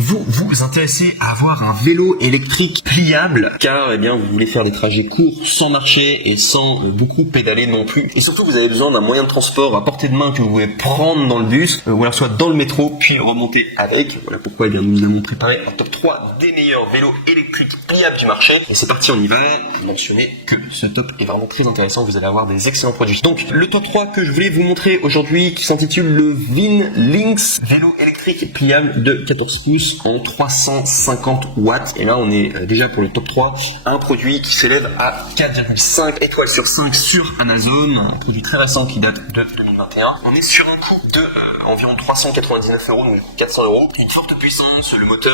Vous vous intéressez à avoir un vélo électrique pliable car eh bien vous voulez faire des trajets courts sans marcher et sans beaucoup pédaler non plus. Et surtout vous avez besoin d'un moyen de transport à portée de main que vous pouvez prendre dans le bus ou alors soit dans le métro puis remonter avec. Voilà pourquoi eh bien, nous avons préparé un top 3 des meilleurs vélos électriques pliables du marché. Et c'est parti, on y va. Mentionnez que ce top est vraiment très intéressant, vous allez avoir des excellents produits. Donc le top 3 que je voulais vous montrer aujourd'hui qui s'intitule le Vin Lynx vélo électrique pliable de 14 pouces en 350 watts. Et là on est déjà pour le top 3, un produit qui s'élève à 4,5 étoiles sur 5 sur Amazon, un produit très récent qui date de 2021. On est sur un coût de environ 399 €, donc 400 €, une forte puissance, le moteur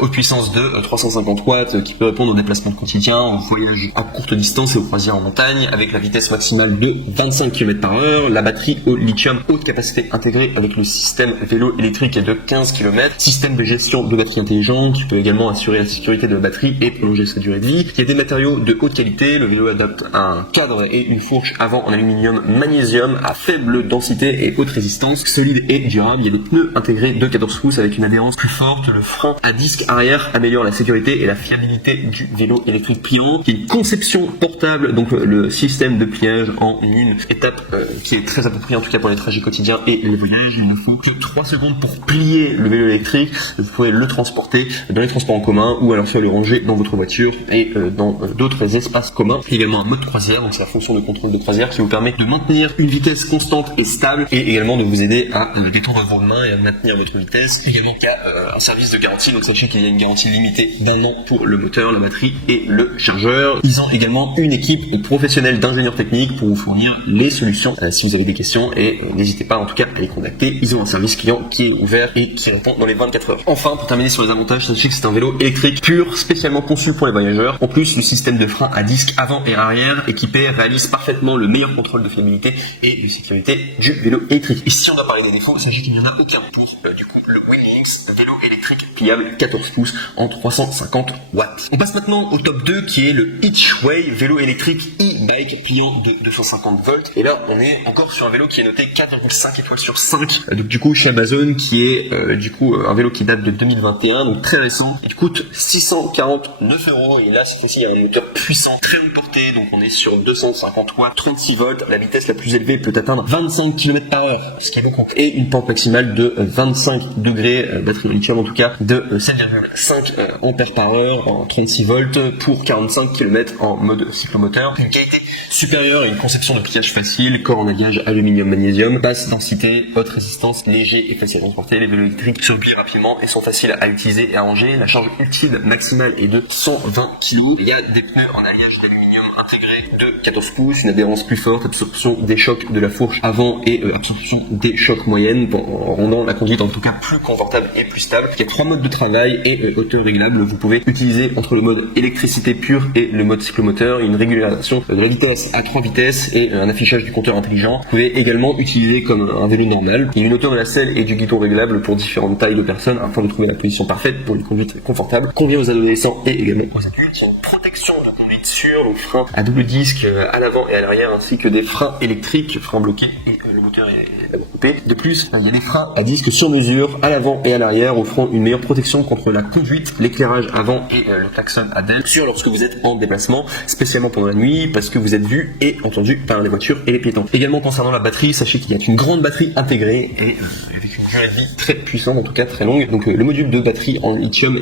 haute puissance de 350 watts qui peut répondre aux déplacements quotidiens, aux voyages à courte distance et aux croisières en montagne, avec la vitesse maximale de 25 km/h, la batterie au lithium haute capacité intégrée avec le système vélo électrique est de 15 km, système de gestion de batterie intelligente qui peut également assurer la sécurité de la batterie et prolonger sa durée de vie. Il y a des matériaux de haute qualité, le vélo adapte un cadre et une fourche avant en aluminium magnésium à faible densité et haute résistance, solide et durable. Il y a des pneus intégrés de 14 pouces avec une adhérence plus forte, le frein à disque arrière améliore la sécurité et la fiabilité du vélo électrique pliant. Il y a une conception portable, donc le système de pliage en une étape qui est très appropriée en tout cas pour les trajets quotidiens et les voyages. Il ne faut que 3 secondes pour plier le vélo électrique. Vous pouvez le transporter dans les transports en commun ou alors soit le ranger dans votre voiture et dans d'autres espaces communs. Il y a également un mode croisière, donc c'est la fonction de contrôle de croisière qui vous permet de maintenir une vitesse constante et stable et également de vous aider à détendre vos mains et à maintenir votre vitesse. Également qu'il y a un service de garantie, donc sachez qu'il y a une garantie limitée d'1 an pour le moteur, la batterie et le chargeur. Ils ont également une équipe professionnelle d'ingénieurs techniques pour vous fournir les solutions si vous avez des questions et n'hésitez pas en tout cas à les contacter. Ils ont un service client qui est ouvert et qui répond dans les 24 heures. Enfin, pour terminer sur les avantages, sachez que c'est un vélo électrique pur, spécialement conçu pour les voyageurs. En plus, le système de frein à disque avant et arrière équipé réalise parfaitement le meilleur contrôle de fiabilité et de sécurité du vélo électrique. Et si on doit parler des défauts, sachez qu'il n'y en a aucun pour du coup le Vin Lynx vélo électrique pliable 14 pouces en 350 watts. On passe maintenant au top 2 qui est le Hitchway vélo électrique e-bike pliant de 250 volts. Et là, on est encore sur un vélo qui est noté 4,5 étoiles sur 5. Donc du coup chez Amazon qui est du coup un vélo qui date de 2021, donc très récent. Il coûte 649 €. Et là cette fois-ci il y a un moteur puissant, très haute portée, donc on est sur 250 watts, 36 volts. La vitesse la plus élevée peut atteindre 25 km/h, ce qui est beaucoup. Et une pente maximale de 25 degrés, batterie au lithium en tout cas, de 7,5 ampères par heure en 36 volts pour 45 km en mode cyclomoteur. Une qualité supérieure et une conception de pliage facile, corps en alliage aluminium magnésium, basse densité, haute résistance, léger et facile à transporter. Les vélos électriques se replient rapidement et sont faciles à utiliser et à ranger. La charge utile maximale est de 120 kg. Il y a des pneus en alliage d'aluminium intégrés de 14 pouces, une adhérence plus forte, absorption des chocs de la fourche avant et absorption des chocs moyennes, en rendant la conduite en tout cas plus confortable et plus stable. Il y a 3 modes de travail et hauteur réglable. Vous pouvez utiliser entre le mode électricité pure et le mode cyclomoteur une régulation de la vitesse à 3 vitesses et un affichage du compteur intelligent. Vous pouvez également utiliser comme un vélo normal. Il y a une hauteur de la selle et du guidon réglable pour différentes tailles de personnes afin de trouver la position parfaite pour une conduite confortable. Convient aux adolescents et également aux adultes. Il y a une protection de conduite sur le frein à double disque à l'avant et à l'arrière ainsi que des freins électriques, freins bloqués et le moteur est coupé. De plus, il y a des freins à disque sur mesure à l'avant et à l'arrière offrant une meilleure protection contre la conduite, l'éclairage avant et le klaxon ADEL sur lorsque vous êtes en déplacement, spécialement pendant la nuit parce que vous êtes vu et entendu par les voitures et les piétons. Également concernant la batterie, sachez qu'il y a une grande batterie intégrée et avec une durée de vie très puissante, en tout cas très longue. Donc le module de batterie en lithium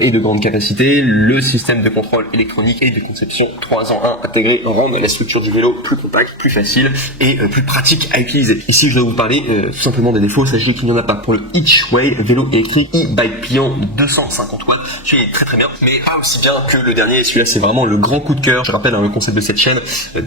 est de grande capacité. Le système de contrôle électronique et de conception 3 en 1 intégré rendent la structure du vélo plus compacte, plus facile et plus pratique à utiliser. Ici je vais vous parler tout simplement des défauts. Sachez qu'il n'y en a pas pour le Hitchway vélo électrique e-bike pliant de 250 watts. Celui-là est très très bien, mais pas aussi bien que le dernier. Celui-là c'est vraiment le grand coup de cœur. Je rappelle le concept de cette chaîne.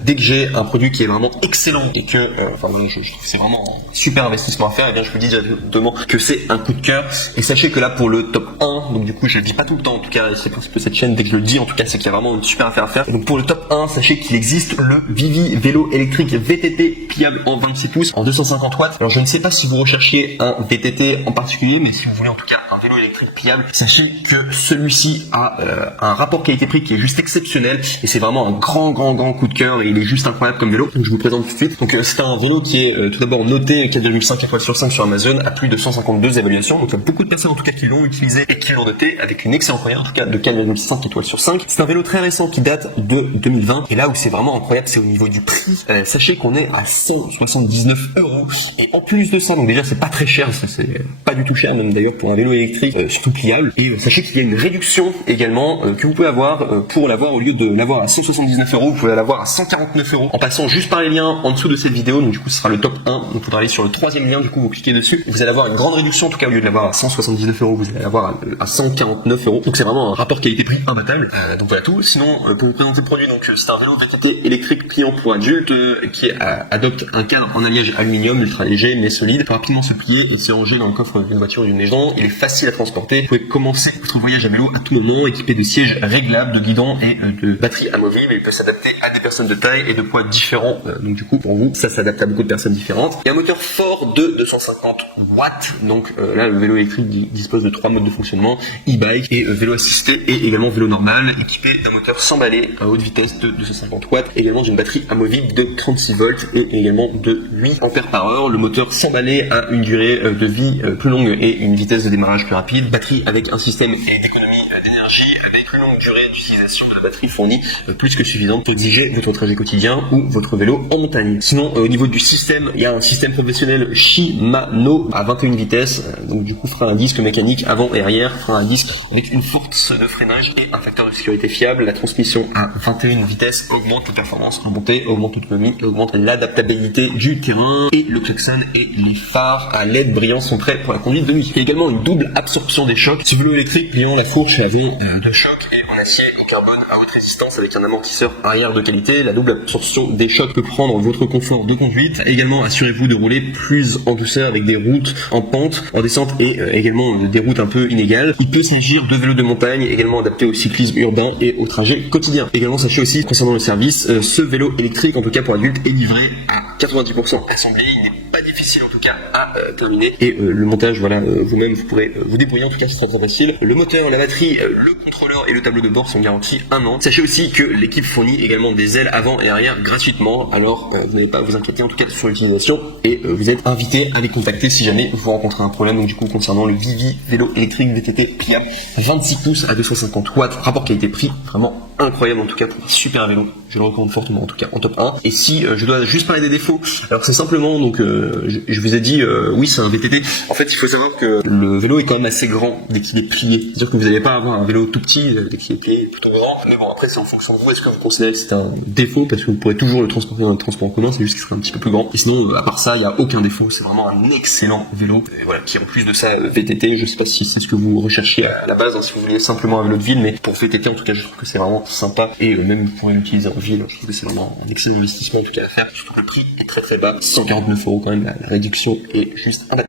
Dès que j'ai un produit qui est vraiment excellent et que je trouve que c'est vraiment un super investissement à faire, et bien je vous dis directement que c'est un coup de cœur. Et sachez que là pour le top 1, donc du coup je le dis pas tout le temps, en tout cas c'est le principe de cette chaîne, dès que je le dis en tout cas c'est qu'il y a vraiment une super affaire à faire. Et donc pour le top 1, sachez qu'il existe le Vivi vélo électrique VTT pliable en 26 pouces en 250 watts. Alors je ne sais pas si vous recherchiez un VTT en particulier, mais si vous voulez en tout cas un vélo électrique pliable, sachez que celui-ci a un rapport qualité-prix qui est juste exceptionnel et c'est vraiment un grand coup de cœur et il est juste incroyable comme vélo. Donc je vous présente tout de suite. Donc c'est un vélo qui est tout d'abord noté 4,5 étoiles sur 5 sur Amazon à plus de 152 évaluations. Donc il y a beaucoup de personnes en tout cas qui l'ont utilisé et qui l'ont noté avec une excellente moyenne, en tout cas de 4,5 étoiles sur 5. C'est un vélo très récent qui date de 2020. Et là où c'est vraiment incroyable, c'est au niveau du prix. Sachez qu'on est à 179 €. Et en plus de ça, donc déjà c'est pas très cher, ça c'est pas du tout cher même d'ailleurs pour un vélo électrique, surtout pliable. Et sachez qu'il y a une réduction également que vous pouvez avoir pour l'avoir, au lieu de l'avoir à 179 €, vous pouvez l'avoir à 149 € en passant juste par les liens en dessous de cette vidéo. Donc du coup ce sera le top 1. Donc il faudra aller sur le troisième lien, du coup vous cliquez dessus. Vous allez avoir une grande réduction, en tout cas au lieu de l'avoir à 179 €, vous allez l'avoir à 149 €. Donc c'est vraiment un rapport qualité-prix imbattable. Donc voilà tout. Sinon pour vous présenter le produit, donc c'est un vélo VTT électrique pliant pour adultes qui adopte un cadre en alliage aluminium ultra léger mais solide, peut rapidement se plier et se ranger dans le coffre d'une voiture ou d'une maison. Il est facile à transporter. Vous pouvez commencer votre voyage à vélo à tout moment, équipé de sièges réglables, de guidons et de batteries amovibles. Il peut s'adapter à des personnes de taille et de poids différents. Donc du coup pour vous ça s'adapte à beaucoup de personnes différentes. Il y a un moteur fort de 250 watts. Donc là le vélo électrique dispose de 3 modes de fonctionnement: e-bike et vélo assisté, et également vélo normal, équipé d'un moteur 100 balais à haute vitesse de 250 watts, également d'une batterie amovible de 36 volts et également de 8 ampères par heure. Le moteur 100 balais a une durée de vie plus longue et une vitesse de démarrage plus rapide. Batterie avec un système d'économie d'énergie avec une longue durée d'utilisation de la batterie fournie plus que suffisante pour exiger votre trajet quotidien ou votre vélo en montagne. Sinon au niveau du système, il y a un système professionnel Shimano à 21 vitesses, donc du coup frein à disque mécanique avant et arrière, frein à disque avec une force de freinage et un facteur de sécurité fiable. La transmission à 21 vitesses augmente la performance en montée, augmente l'autonomie et augmente l'adaptabilité du terrain. Et le klaxon et les phares à LED brillants sont prêts pour la conduite de nuit. Il y a également une double absorption des chocs. Ce vélo électrique pliant, la fourche avant de choc et en acier et carbone à haute résistance avec un amortisseur arrière de qualité. La double absorption des chocs peut prendre votre confort de conduite. Également assurez-vous de rouler plus en douceur avec des routes en pente, en descente et également des routes un peu inégales. Il peut s'agir de vélos de montagne également adaptés au cyclisme urbain et au trajet quotidien. Également sachez aussi concernant le service, ce vélo électrique en tout cas pour adultes est livré à 90% assemblé. Il n'est pas difficile en tout cas à terminer et le montage voilà vous-même vous pourrez vous débrouiller, en tout cas c'est très facile. Le moteur, la batterie, le contrôleur et le tableau de bord sont garantis 1 an. Sachez aussi que l'équipe fournit également des ailes avant et arrière gratuitement, alors vous n'avez pas à vous inquiéter en tout cas sur l'utilisation et vous êtes invité à les contacter si jamais vous rencontrez un problème. Donc du coup concernant le Vivi vélo électrique VTT pliable 26 pouces à 250 watts, rapport qualité-prix vraiment incroyable en tout cas pour un super vélo. Je le recommande fortement en tout cas en top 1. Et si je dois juste parler des défauts, alors c'est simplement donc je vous ai dit oui c'est un VTT. En fait il faut savoir que le vélo est quand même assez grand dès qu'il est plié. C'est-à-dire que vous n'allez pas avoir un vélo tout petit dès qu'il est plié plutôt grand. Mais bon après c'est en fonction de vous. Est-ce que vous considérez que c'est un défaut, parce que vous pourrez toujours le transporter dans le transport en commun, c'est juste qu'il serait un petit peu plus grand. Et sinon à part ça il n'y a aucun défaut. C'est vraiment un excellent vélo. Et voilà, qui en plus de ça VTT. Je sais pas si c'est ce que vous recherchiez à la base, hein, si vous voulez simplement un vélo de ville, mais pour VTT en tout cas je trouve que c'est vraiment sympa et même vous pourrez l'utiliser en ville. Je trouve que c'est vraiment un excellent investissement en tout cas à faire. Surtout que le prix est très très bas, 149 € quand même. La réduction est juste imbattable.